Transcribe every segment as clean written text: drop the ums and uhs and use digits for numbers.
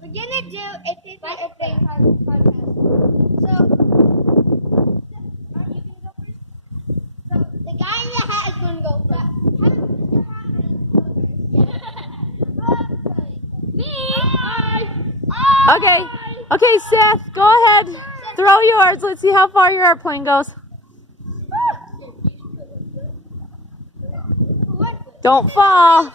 We're gonna do a 50 podcast. So, you can go first. So, the guy in the hat is gonna go first. Okay. Okay, Seth, go ahead. Throw yours. Let's see how far your airplane goes. Don't fall.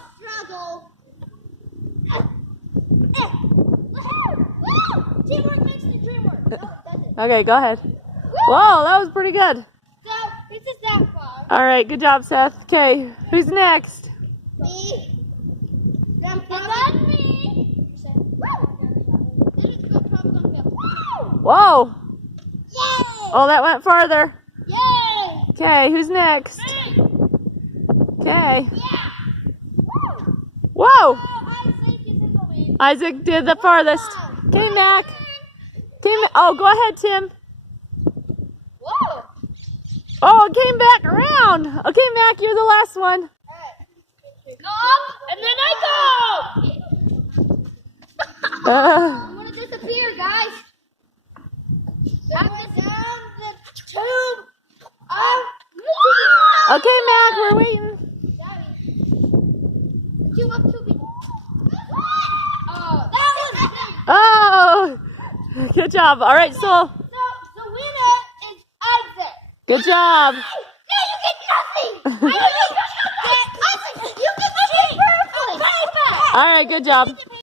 Teamwork makes the dream work. No, that's it. Okay, go ahead. Whoa, that was pretty good. So, this is that far. All right, good job, Seth. Okay, who's next? Me. Then me. Whoa. Yay! Oh, that went farther. Yay! Okay, who's next? Okay. Yeah! Whoa. Oh, Isaac is in the lead. Isaac did the farthest. Okay, Mac. Okay, oh, go ahead, Tim. Whoa! Oh, it came back around. Okay, Mac, you're the last one. Go up, and then I go! I'm gonna disappear, guys. Down the tube. Okay, Mac, we're waiting. Tube up, tube. Oh, that was Oh, good job. All right, so So the winner is Isaac. good job. No, you get nothing. I don't get nothing. You get nothing. All right, good job.